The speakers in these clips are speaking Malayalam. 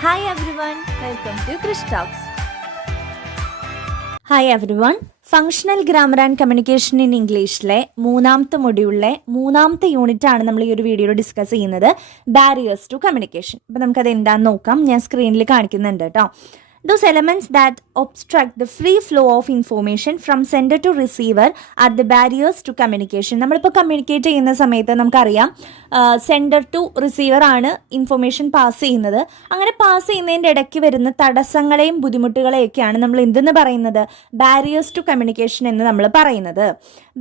Hi everyone, welcome to Krish Talks. Hi everyone. Functional grammar and communication in ഇംഗ്ലീഷിലെ മൂന്നാമത്തെ മൊഡ്യൂളിലെ മൂന്നാമത്തെ യൂണിറ്റ് ആണ് നമ്മൾ ഈ ഒരു വീഡിയോയിൽ ഡിസ്കസ് ചെയ്യുന്നത്, ബാരിയേഴ്സ് ടു കമ്മ്യൂണിക്കേഷൻ. അപ്പോൾ നമുക്കത് എന്താണെന്ന് നോക്കാം. ഞാൻ സ്ക്രീനിൽ കാണിക്കുന്നുണ്ട് കേട്ടോ. Those elements that obstruct the free flow of information from sender to receiver are the barriers to communication. നമ്മളിപ്പോൾ കമ്മ്യൂണിക്കേറ്റ് ചെയ്യുന്ന സമയത്ത് നമുക്കറിയാം സെൻഡർ ടു റിസീവർ ആണ് ഇൻഫോർമേഷൻ പാസ് ചെയ്യുന്നത്. അങ്ങനെ പാസ് ചെയ്യുന്നതിൻ്റെ ഇടയ്ക്ക് വരുന്ന തടസ്സങ്ങളെയും ബുദ്ധിമുട്ടുകളെയൊക്കെയാണ് നമ്മൾ എന്തെന്ന് പറയുന്നത്, ബാരിയേഴ്സ് ടു കമ്മ്യൂണിക്കേഷൻ എന്ന് നമ്മൾ പറയുന്നത്.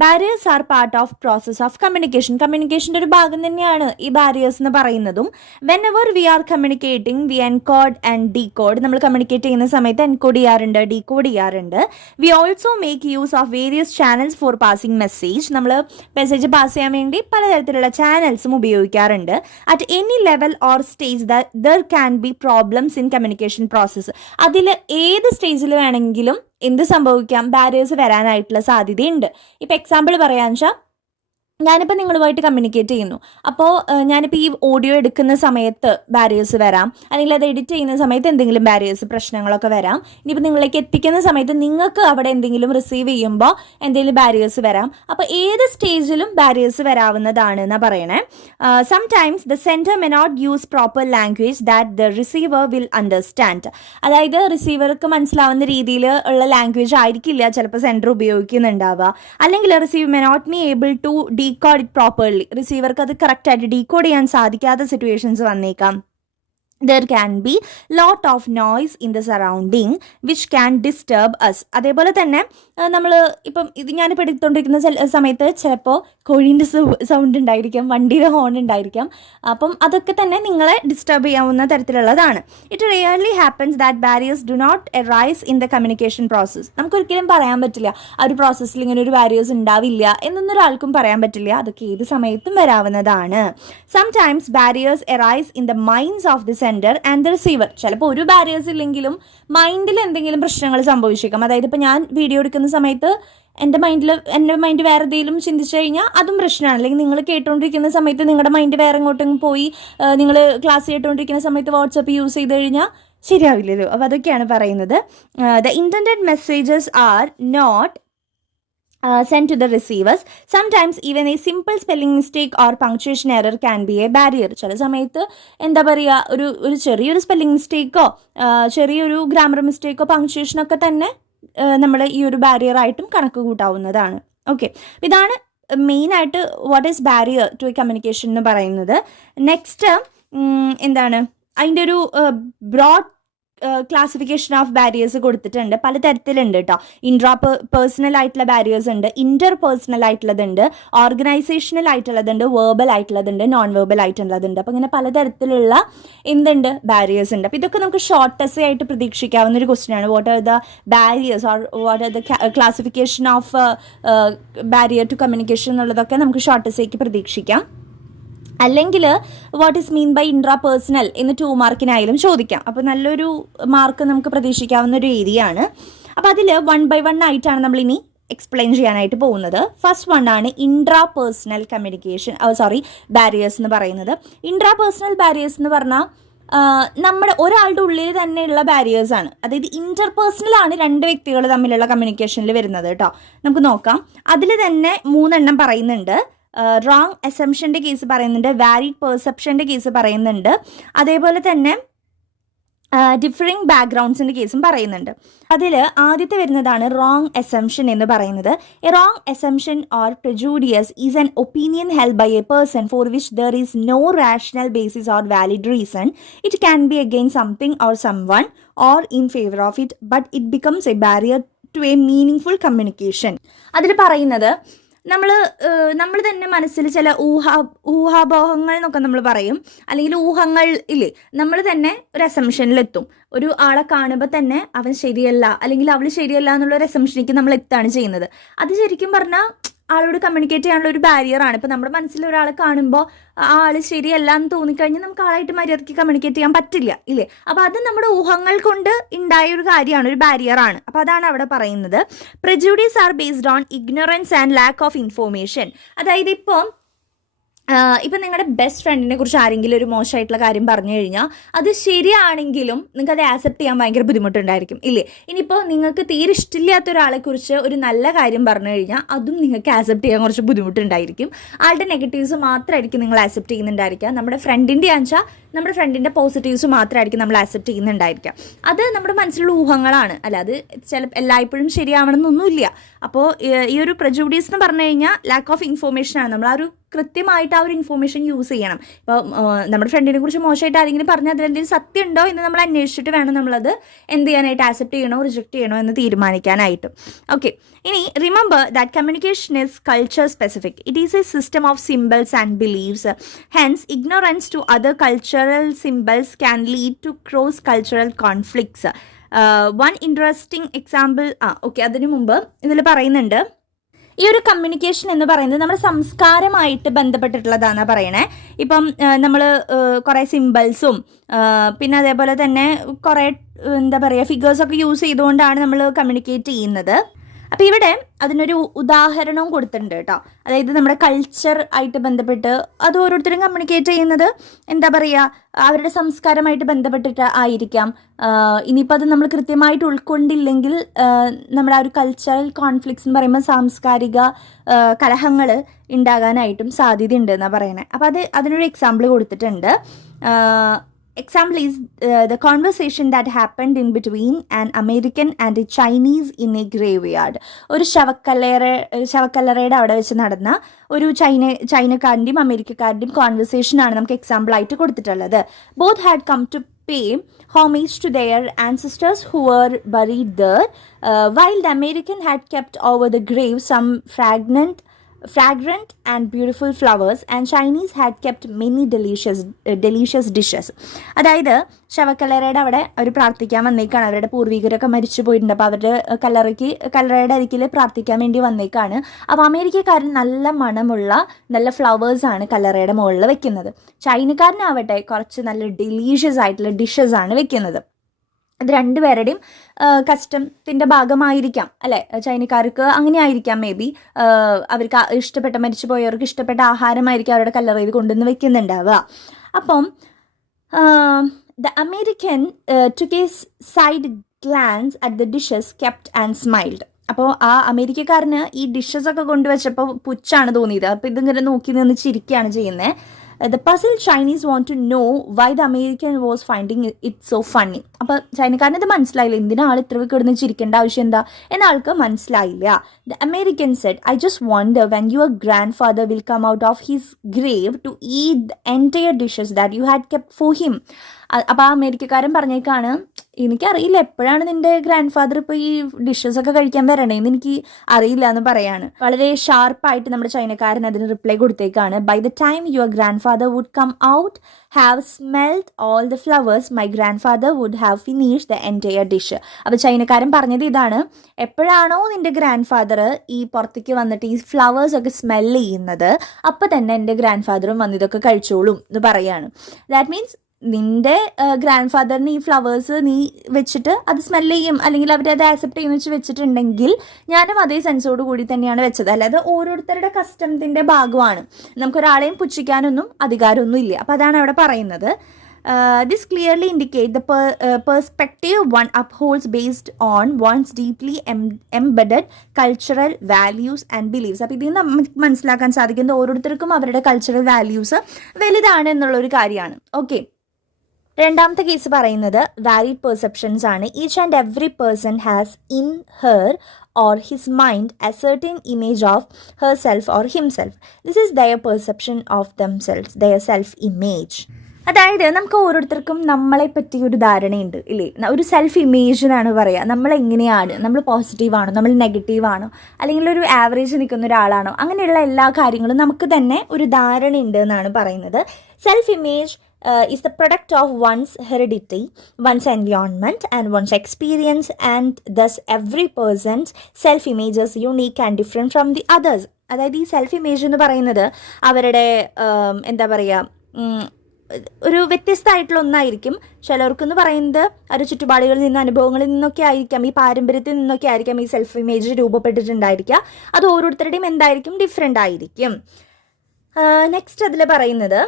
Barriers are part of process of communication. കമ്മ്യൂണിക്കേഷൻ്റെ ഒരു ഭാഗം തന്നെയാണ് ഈ ബാരിയേഴ്സ് എന്ന് പറയുന്നതും. Whenever we are communicating we encode and decode. നമ്മൾ കമ്മ്യൂണിക്കേറ്റ് ചെയ്യുന്ന സമയത്ത് എൻകോഡ് ചെയ്യാറുണ്ട്, ഡീകോഡ് ചെയ്യാറുണ്ട്. We also make use of various channels for passing message. നമ്മൾ മെസ്സേജ് പാസ് ചെയ്യാൻ വേണ്ടി പലതരത്തിലുള്ള ചാനൽസും ഉപയോഗിക്കാറുണ്ട്. At any level or stage there can be problems in communication process. അതിൽ ഏത് സ്റ്റേജിൽ വേണമെങ്കിലും എന്ത് സംഭവിക്കാം, ബാരിയേഴ്സ് വരാനായിട്ടുള്ള സാധ്യതയുണ്ട്. ഇപ്പോൾ എക്സാമ്പിൾ പറയാന്ന് വെച്ചാൽ, ഞാനിപ്പോൾ നിങ്ങളുമായിട്ട് കമ്മ്യൂണിക്കേറ്റ് ചെയ്യുന്നു. അപ്പോൾ ഞാനിപ്പോൾ ഈ ഓഡിയോ എടുക്കുന്ന സമയത്ത് ബാരിയേഴ്സ് വരാം, അല്ലെങ്കിൽ അത് എഡിറ്റ് ചെയ്യുന്ന സമയത്ത് എന്തെങ്കിലും ബാരിയേഴ്സ് പ്രശ്നങ്ങളൊക്കെ വരാം. ഇനിയിപ്പോൾ നിങ്ങളിലേക്ക് എത്തിക്കുന്ന സമയത്ത് നിങ്ങൾക്ക് അവിടെ എന്തെങ്കിലും റിസീവ് ചെയ്യുമ്പോൾ എന്തെങ്കിലും ബാരിയേഴ്സ് വരാം. അപ്പോൾ ഏത് സ്റ്റേജിലും ബാരിയേഴ്സ് വരാവുന്നതാണ് എന്നാണ് പറയണേ. Sometimes the sender may not use proper language that the receiver will understand. അതായത് റിസീവർക്ക് മനസ്സിലാവുന്ന രീതിയിൽ ഉള്ള ലാംഗ്വേജ് ആയിരിക്കില്ല ചിലപ്പോൾ സെൻഡർ ഉപയോഗിക്കുന്നുണ്ടാവുക. അല്ലെങ്കിൽ receiver may not be able to decode it properly. റിസീവർക്ക് അത് കറക്റ്റായിട്ട് ഡീകോഡ് ചെയ്യാൻ സാധിക്കാത്ത സിറ്റുവേഷൻസ് വന്നേക്കാം. There can be lot of noise in the surrounding which can disturb us. അതേപോലെ തന്നെ നമ്മൾ ഇപ്പം ഇത് ഞാനിപ്പോൾ എടുത്തുകൊണ്ടിരിക്കുന്ന സമയത്ത് ചിലപ്പോൾ കോഴീൻ്റെ സൗണ്ട് ഉണ്ടായിരിക്കാം, വണ്ടിയുടെ ഹോൺ ഉണ്ടായിരിക്കാം. അപ്പം അതൊക്കെ തന്നെ നിങ്ങളെ ഡിസ്റ്റർബ് ചെയ്യാവുന്ന തരത്തിലുള്ളതാണ്. It rarely happens that barriers do not arise in the communication process. നമുക്കൊരിക്കലും പറയാൻ പറ്റില്ല ആ ഒരു പ്രോസസ്സിൽ ഇങ്ങനെ ഒരു ബാരിയേഴ്സ് ഉണ്ടാവില്ല എന്നൊന്നും ഒരാൾക്കും പറയാൻ പറ്റില്ല. അതൊക്കെ ഏത് സമയത്തും വരാവുന്നതാണ്. Sometimes barriers arise in the minds of the sender and the receiver. ചിലപ്പോൾ ഒരു ബാരിയേഴ്സ് ഇല്ലെങ്കിലും മൈൻഡിൽ എന്തെങ്കിലും പ്രശ്നങ്ങൾ സംഭവിച്ചേക്കാം. അതായത് ഇപ്പോൾ ഞാൻ വീഡിയോ എടുക്കുന്ന സമയത്ത് എൻ്റെ മൈൻഡ് വേറെ എന്തെങ്കിലും ചിന്തിച്ചു കഴിഞ്ഞാൽ അതും പ്രശ്നമാണ്. അല്ലെങ്കിൽ നിങ്ങൾ കേട്ടുകൊണ്ടിരിക്കുന്ന സമയത്ത് നിങ്ങളുടെ മൈൻഡ് വേറെ എങ്ങോട്ടെങ്കിലും പോയി നിങ്ങൾ ക്ലാസ് കേട്ടുകൊണ്ടിരിക്കുന്ന സമയത്ത് വാട്സപ്പ് യൂസ് ചെയ്ത് കഴിഞ്ഞാൽ ശരിയാവില്ലല്ലോ. അപ്പോൾ അതൊക്കെയാണ് പറയുന്നത്. The intended messages are not sent to the receivers. Sometimes even a simple spelling mistake or punctuation error can be a barrier. ചില സമയത്ത് എന്താ പറയുക, ഒരു ചെറിയൊരു സ്പെല്ലിംഗ് മിസ്റ്റേക്കോ ചെറിയൊരു ഗ്രാമർ മിസ്റ്റേക്കോ പങ്ക്ച്വേഷനൊക്കെ തന്നെ നമ്മൾ ഈ ഒരു ബാരിയർ ആയിട്ടും കണക്ക് കൂട്ടാവുന്നതാണ്. ഓക്കെ, ഇതാണ് മെയിനായിട്ട് what is barrier to communication എന്ന് പറയുന്നത്. നെക്സ്റ്റ് എന്താണ് അതിൻ്റെ ഒരു ബ്രോഡ് ക്ലാസിഫിക്കേഷൻ ഓഫ് ബാരിയേഴ്സ് കൊടുത്തിട്ടുണ്ട്. പലതരത്തിലുണ്ട് കേട്ടോ. പേഴ്സണൽ ആയിട്ടുള്ള ബാരിയേഴ്സ് ഉണ്ട്, ഇന്റർ പേഴ്സണൽ ആയിട്ടുള്ളതുണ്ട്, ഓർഗനൈസേഷണൽ ആയിട്ടുള്ളതുണ്ട്, വേർബൽ ആയിട്ടുള്ളതുണ്ട്, നോൺ വേർബൽ ആയിട്ടുള്ളതുണ്ട്. അപ്പോൾ ഇങ്ങനെ പലതരത്തിലുള്ള എന്തുണ്ട് ബാരിയേഴ്സ് ഉണ്ട്. അപ്പോൾ ഇതൊക്കെ നമുക്ക് ഷോർട്ട് എസ്സേ ആയിട്ട് പ്രതീക്ഷിക്കാവുന്ന ഒരു ക്വസ്റ്റ്യൻ ആണ്. What are the barriers or what are the classification of barrier to communication എന്നുള്ളതൊക്കെ നമുക്ക് ഷോർട്ട് എസ്സേക്ക് പ്രതീക്ഷിക്കാം. അല്ലെങ്കിൽ what is mean by intrapersonal എന്ന് 2 മാർക്കിനായാലും ചോദിക്കാം. അപ്പോൾ നല്ലൊരു മാർക്ക് നമുക്ക് പ്രതീക്ഷിക്കാവുന്ന ഒരു ഏരിയ ആണ്. അപ്പോൾ അതിൽ 1 by 1 ആയിട്ടാണ് നമ്മളിനി എക്സ്പ്ലെയിൻ ചെയ്യാനായിട്ട് പോകുന്നത്. ഫസ്റ്റ് വൺ ആണ് ഇൻട്രാ പേഴ്സണൽ കമ്മ്യൂണിക്കേഷൻ ബാരിയേഴ്സ് എന്ന് പറയുന്നത്. ഇൻട്രാ പേഴ്സണൽ ബാരിയേഴ്സ് എന്ന് പറഞ്ഞാൽ നമ്മുടെ ഒരാളുടെ ഉള്ളിൽ തന്നെയുള്ള ബാരിയേഴ്സാണ്. അതായത് ഇൻ്റർ പേഴ്സണലാണ് 2 വ്യക്തികൾ തമ്മിലുള്ള കമ്മ്യൂണിക്കേഷനിൽ വരുന്നത് കേട്ടോ. നമുക്ക് നോക്കാം. അതിൽ തന്നെ 3 എണ്ണം പറയുന്നുണ്ട്. റോങ് അസംഷൻ്റെ കേസ് പറയുന്നുണ്ട്, വാലിഡ് പെർസെപ്ഷൻ്റെ കേസ് പറയുന്നുണ്ട്, അതേപോലെ തന്നെ ഡിഫറിങ് ബാക്ക്ഗ്രൗണ്ട്സിൻ്റെ കേസും പറയുന്നുണ്ട്. അതിൽ ആദ്യത്തെ വരുന്നതാണ് റോങ് അസംഷൻ എന്ന് പറയുന്നത്. A wrong assumption or prejudice is an opinion held by a person for which there is no rational basis or valid reason. It can be against something or someone or in favour of it, but it becomes a barrier to a meaning communication. അതിൽ പറയുന്നത് നമ്മൾ തന്നെ മനസ്സിൽ ചില ഊഹാപോഹങ്ങൾ എന്നൊക്കെ നമ്മൾ പറയും, അല്ലെങ്കിൽ ഊഹങ്ങൾ ഇല്ലേ, നമ്മൾ തന്നെ ഒരു അസംഷനിലെത്തും. ഒരു ആളെ കാണുമ്പോൾ തന്നെ അവൻ ശരിയല്ല അല്ലെങ്കിൽ അവൾ ശരിയല്ല എന്നുള്ള ഒരു അസംഷനിലേക്ക് നമ്മൾ എത്താണ് ചെയ്യുന്നത്. അത് ശരിക്കും പറഞ്ഞാൽ ആളോട് കമ്മ്യൂണിക്കേറ്റ് ചെയ്യാനുള്ള ഒരു ബാരിയറാണ്. ഇപ്പോൾ നമ്മുടെ മനസ്സിൽ ഒരാളെ കാണുമ്പോൾ ആ ആൾ ശരിയല്ല എന്ന് തോന്നിക്കഴിഞ്ഞാൽ നമുക്ക് ആളായിട്ട് മര്യാദയ്ക്ക് കമ്മ്യൂണിക്കേറ്റ് ചെയ്യാൻ പറ്റില്ല ഇല്ലേ. അപ്പോൾ അത് നമ്മുടെ ഊഹങ്ങൾ കൊണ്ട് ഉണ്ടായ ഒരു കാര്യമാണ്, ഒരു ബാരിയറാണ്. അപ്പോൾ അതാണ് അവിടെ പറയുന്നത്. Prejudices are based on ignorance and lack of information. അതായത് ഇപ്പോൾ ഇപ്പം നിങ്ങളുടെ ബെസ്റ്റ് ഫ്രണ്ടിനെ കുറിച്ച് ആരെങ്കിലും ഒരു മോശമായിട്ടുള്ള കാര്യം പറഞ്ഞു കഴിഞ്ഞാൽ അത് ശരിയാണെങ്കിലും നിങ്ങൾക്ക് അത് ആക്സെപ്റ്റ് ചെയ്യാൻ ഭയങ്കര ബുദ്ധിമുട്ടുണ്ടായിരിക്കും ഇല്ലേ. ഇനിയിപ്പോൾ നിങ്ങൾക്ക് തീരെ ഇഷ്ടമില്ലാത്ത ഒരാളെക്കുറിച്ച് ഒരു നല്ല കാര്യം പറഞ്ഞു കഴിഞ്ഞാൽ അതും നിങ്ങൾക്ക് ആക്സെപ്റ്റ് ചെയ്യാൻ കുറച്ച് ബുദ്ധിമുട്ടുണ്ടായിരിക്കും. ആളുടെ നെഗറ്റീവ്സ് മാത്രമായിരിക്കും നിങ്ങൾ ആക്സെപ്റ്റ് ചെയ്യുന്നുണ്ടായിരിക്കുക. നമ്മുടെ ഫ്രണ്ടിൻ്റെ ആണെച്ചാൽ നമ്മുടെ ഫ്രണ്ടിൻ്റെ പോസിറ്റീവ്സ് മാത്രമായിരിക്കും നമ്മൾ ആക്സെപ്റ്റ് ചെയ്യുന്നുണ്ടായിരിക്കുക. അത് നമ്മുടെ മനസ്സിലുള്ള ഊഹങ്ങളാണ്, അല്ല അത് എല്ലായ്പ്പോഴും ശരിയാവണമെന്നൊന്നുമില്ല. അപ്പോൾ ഈ ഒരു പ്രജുഡീസ് എന്ന് പറഞ്ഞു കഴിഞ്ഞാൽ ലാക്ക് ഓഫ് ഇൻഫോർമേഷനാണ്. നമ്മൾ ആ ഒരു കൃത്യമായിട്ട് ആ ഒരു ഇൻഫോർമേഷൻ യൂസ് ചെയ്യണം. ഇപ്പോൾ നമ്മുടെ ഫ്രണ്ടിനെ കുറിച്ച് മോശമായിട്ട് ആരെങ്കിലും പറഞ്ഞാൽ അതിലെന്തെങ്കിലും സത്യം ഉണ്ടോ എന്ന് നമ്മൾ അന്വേഷിച്ചിട്ട് വേണം നമ്മളത് എന്ത് ചെയ്യാനായിട്ട്, ആക്സെപ്റ്റ് ചെയ്യണോ റിജക്റ്റ് ചെയ്യണോ എന്ന് തീരുമാനിക്കാനായിട്ട്. ഓക്കെ, ഇനി remember that communication is culture specific. It is a system of symbols and beliefs. Hence ignorance to other cultural symbols can lead to cross cultural conflicts. One interesting example okay, അതിനു മുമ്പ് ഇതിൽ പറയുന്നുണ്ട് ഈ ഒരു കമ്മ്യൂണിക്കേഷൻ എന്ന് പറയുന്നത് നമ്മുടെ സംസ്കാരമായിട്ട് ബന്ധപ്പെട്ടിട്ടുള്ളതാണെന്നാണ് പറയണേ. ഇപ്പം നമ്മൾ കുറേ സിംബൽസും പിന്നെ അതേപോലെ തന്നെ കുറേ എന്താ പറയുക ഫിഗേഴ്സൊക്കെ യൂസ് ചെയ്തുകൊണ്ടാണ് നമ്മൾ കമ്മ്യൂണിക്കേറ്റ് ചെയ്യുന്നത്. അപ്പോൾ ഇവിടെ അതിനൊരു ഉദാഹരണവും കൊടുത്തിട്ടുണ്ട് കേട്ടോ. അതായത് നമ്മുടെ കൾച്ചർ ആയിട്ട് ബന്ധപ്പെട്ട് അത് ഓരോരുത്തരും കമ്മ്യൂണിക്കേറ്റ് ചെയ്യുന്നത് എന്താ പറയുക അവരുടെ സംസ്കാരമായിട്ട് ബന്ധപ്പെട്ടിട്ട് ആയിരിക്കാം. ഇനിയിപ്പോൾ അത് നമ്മൾ കൃത്യമായിട്ട് ഉൾക്കൊണ്ടില്ലെങ്കിൽ നമ്മുടെ ആ ഒരു കൾച്ചറൽ കോൺഫ്ലിക്ട്സ് എന്ന് പറയുമ്പോൾ സാംസ്കാരിക കലഹങ്ങൾ ഉണ്ടാകാനായിട്ടും സാധ്യതയുണ്ട് എന്നാണ് പറയുന്നത്. അപ്പോൾ അതിനൊരു എക്സാമ്പിൾ കൊടുത്തിട്ടുണ്ട്. Example is the conversation that happened in between an American and a Chinese in a graveyard. ഒരു ശവക്കല്ലറയുടെ അവിടെ വെച്ച് നടന്ന ഒരു ചൈനക്കാരൻ്റെയും അമേരിക്കക്കാരുടെയും കോൺവെർസേഷൻ ആണ് നമുക്ക് എക്സാമ്പിൾ ആയിട്ട് കൊടുത്തിട്ടുള്ളത്. Both had come to pay homage to their ancestors who were buried there, while the American had kept over the grave some fragrant and beautiful flowers, and Chinese had kept many delicious dishes. അതായത് ശവക്കല്ലറയുടെ അവിടെ അവർ പ്രാർത്ഥിക്കാൻ വന്നേക്കാണ്. അവരുടെ പൂർവികരൊക്കെ മരിച്ചു പോയിട്ടുണ്ട്. അപ്പോൾ അവരുടെ കല്ലറയുടെ അരികിൽ പ്രാർത്ഥിക്കാൻ വേണ്ടി വന്നേക്കാണ്. അപ്പോൾ അമേരിക്കക്കാരൻ നല്ല മണമുള്ള നല്ല ഫ്ലവേഴ്സാണ് കല്ലറയുടെ മുകളിൽ വെക്കുന്നത്. ചൈനക്കാരനാവട്ടെ കുറച്ച് നല്ല ഡെലീഷ്യസ് ആയിട്ടുള്ള ഡിഷസ് ആണ് വെക്കുന്നത്. ഇത് രണ്ടുപേരുടെയും കസ്റ്റത്തിൻ്റെ ഭാഗമായിരിക്കാം അല്ലേ. ചൈനക്കാർക്ക് അങ്ങനെ ആയിരിക്കാം മേ ബി. അവർക്ക് ഇഷ്ടപ്പെട്ട മരിച്ചുപോയവർക്ക് ഇഷ്ടപ്പെട്ട ആഹാരമായിരിക്കും അവരുടെ കല്ലറയിൽ കൊണ്ടുവന്ന് വെക്കുന്നുണ്ടാവുക. അപ്പം the American took a side glance at the dishes kept and smiled. അപ്പോൾ ആ അമേരിക്കക്കാരന് ഈ ഡിഷസൊക്കെ കൊണ്ടുവച്ചപ്പോൾ പുച്ഛാണ് തോന്നിയത്. അപ്പോൾ ഇതിങ്ങനെ നോക്കി നിന്ന് ചിരിക്കുകയാണ് ചെയ്യുന്നത്. The puzzled Chinese want to know why the American was finding it so funny. അപ്പോൾ ചൈനക്കാരന് ഇത് മനസ്സിലായില്ല, എന്തിനാ ആൾ ഇത്ര കിടന്ന് ചിരിക്കേണ്ട ആവശ്യം എന്താ എന്ന ആൾക്ക് മനസ്സിലായില്ല. The American said, I just wonder when your grandfather will come out of his grave to eat the entire dishes that you had kept for him. അപ്പോൾ ആ അമേരിക്കക്കാരൻ പറഞ്ഞേക്കാണ്, എനിക്കറിയില്ല എപ്പോഴാണ് നിന്റെ ഗ്രാൻഡ് ഫാദർ ഇപ്പോൾ ഈ ഡിഷസ് ഒക്കെ കഴിക്കാൻ വരണേന്ന് എനിക്ക് അറിയില്ല എന്ന് പറയാണ്. വളരെ ഷാർപ്പായിട്ട് നമ്മുടെ ചൈനക്കാരൻ അതിന് റിപ്ലൈ കൊടുത്തേക്കാണ്. By the time your grandfather would come out have smelled all the flowers my grandfather would have finish the entire dish. അപ്പോൾ ചൈനക്കാരൻ പറഞ്ഞത് ഇതാണ്, എപ്പോഴാണോ നിന്റെ ഗ്രാൻഡ് ഫാദർ ഈ പുറത്തേക്ക് വന്നിട്ട് ഈ ഫ്ലവേഴ്സ് ഒക്കെ സ്മെൽ ചെയ്യുന്നത് അപ്പോൾ തന്നെ എൻ്റെ ഗ്രാൻഡ് ഫാദറും വന്ന് ഇതൊക്കെ കഴിച്ചോളും എന്ന് പറയാണ്. ദാറ്റ് മീൻസ് നിന്റെ ഗ്രാൻഡ് ഫാദറിന് ഈ ഫ്ലവേഴ്സ് നീ വെച്ചിട്ട് അത് സ്മെല്ല് ചെയ്യും അല്ലെങ്കിൽ അവരത് ആക്സെപ്റ്റ് ചെയ്യുന്ന വെച്ചിട്ടുണ്ടെങ്കിൽ ഞാനും അതേ സെൻസോട് കൂടി തന്നെയാണ് വെച്ചത്. അല്ലാതെ ഓരോരുത്തരുടെ കസ്റ്റത്തിൻ്റെ ഭാഗമാണ്. നമുക്കൊരാളെയും പുച്ഛിക്കാനൊന്നും അധികാരമൊന്നും ഇല്ല. അപ്പോൾ അതാണ് അവിടെ പറയുന്നത്. This clearly indicate the perspective one upholds based on one's deeply embedded cultural values and beliefs. അപ്പോൾ ഇതിൽ നിന്ന് നമുക്ക് മനസ്സിലാക്കാൻ സാധിക്കുന്നത് ഓരോരുത്തർക്കും അവരുടെ കൾച്ചറൽ വാല്യൂസ് വലുതാണ് എന്നുള്ളൊരു കാര്യമാണ്. ഓക്കെ, രണ്ടാമത്തെ കേസ് പറയുന്നത് വാലിഡ് പെർസെപ്ഷൻസ് ആണ്. Each and every person has in her or his mind a certain image of herself or himself. This is their perception of themselves, their self image. അതായത് നമുക്ക് ഓരോരുത്തർക്കും നമ്മളെ പറ്റി ഒരു ധാരണയുണ്ട് ഇല്ലേ. ഒരു സെൽഫ് ഇമേജ് എന്നാണ് പറയുക. നമ്മളെങ്ങനെയാണ്, നമ്മൾ പോസിറ്റീവാണോ, നമ്മൾ നെഗറ്റീവാണോ, അല്ലെങ്കിൽ ഒരു ആവറേജ് നിൽക്കുന്ന ഒരാളാണോ, അങ്ങനെയുള്ള എല്ലാ കാര്യങ്ങളും നമുക്ക് തന്നെ ഒരു ധാരണയുണ്ട് എന്നാണ് പറയുന്നത്. Self image is the product of one's heredity, one's environment and one's experience, and thus every person's self-image is unique and different from the others. അതായത് ഈ സെൽഫ് ഇമേജ് എന്ന് പറയുന്നത് അവരുടെ എന്താ പറയുക ഒരു വ്യത്യസ്തമായിട്ടുള്ള ഒന്നായിരിക്കും. ചിലർക്കെന്ന് പറയുന്നത് അവരുടെ ചുറ്റുപാടുകളിൽ നിന്ന് അനുഭവങ്ങളിൽ നിന്നൊക്കെ ആയിരിക്കാം, ഈ പാരമ്പര്യത്തിൽ നിന്നൊക്കെ ആയിരിക്കാം ഈ സെൽഫ് ഇമേജ് രൂപപ്പെട്ടിട്ടുണ്ടായിരിക്കുക. അത് ഓരോരുത്തരുടെയും എന്തായിരിക്കും ഡിഫറെൻ്റ് ആയിരിക്കും. നെക്സ്റ്റ് അതിൽ പറയുന്നത്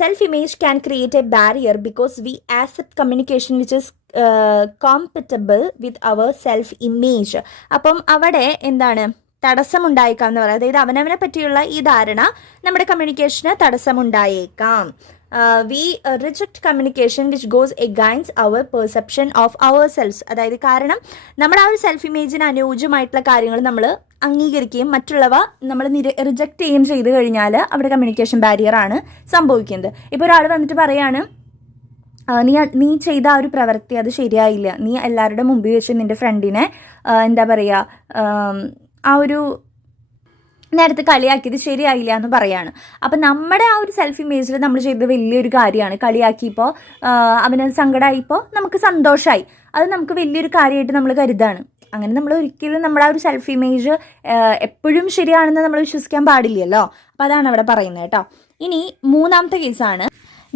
self image can create a barrier because we accept communication which is compatible with our self image. അപ്പം അവിടെ എന്താണ് തടസ്സമുണ്ടായേക്കാം എന്ന് പറയുന്നത്, അതായത് അവനവനെ പറ്റിയുള്ള ഈ ധാരണ നമ്മുടെ കമ്മ്യൂണിക്കേഷന് തടസ്സമുണ്ടായേക്കാം. We reject communication which goes against our perception of our selves. അതായത് കാരണം നമ്മുടെ ആ ഒരു സെൽഫ് ഇമേജിന് അനുയോജ്യമായിട്ടുള്ള കാര്യങ്ങൾ നമ്മൾ അംഗീകരിക്കുകയും മറ്റുള്ളവ നമ്മൾ റിജക്റ്റ് ചെയ്യുകയും ചെയ്ത് കഴിഞ്ഞാൽ അവിടെ കമ്മ്യൂണിക്കേഷൻ ബാരിയർ ആണ് സംഭവിക്കുന്നത്. ഇപ്പോൾ ഒരാൾ വന്നിട്ട് പറയാണ്, നീ ചെയ്ത ആ ഒരു പ്രവൃത്തി അത് ശരിയായില്ല, നീ എല്ലാവരുടെ മുമ്പിൽ വെച്ച് നിൻ്റെ ഫ്രണ്ടിനെ എന്താ പറയുക ആ ഒരു നേരത്തെ കളിയാക്കിയത് ശരിയായില്ല എന്ന് പറയാണ്. അപ്പം നമ്മുടെ ആ ഒരു സെൽഫ് ഇമേജിൽ നമ്മൾ ചെയ്തത് വലിയൊരു കാര്യമാണ്. കളിയാക്കിയപ്പോൾ അവന് സങ്കടമായിപ്പോൾ നമുക്ക് സന്തോഷമായി, അത് നമുക്ക് വലിയൊരു കാര്യമായിട്ട് നമ്മൾ കരുതാണ്. അങ്ങനെ നമ്മൾ ഒരിക്കലും നമ്മുടെ ആ ഒരു സെൽഫ് ഇമേജ് എപ്പോഴും ശരിയാണെന്ന് നമ്മൾ വിശ്വസിക്കാൻ പാടില്ലല്ലോ. അപ്പോൾ അതാണ് അവിടെ പറയുന്നത് കേട്ടോ. ഇനി മൂന്നാമത്തെ കേസാണ്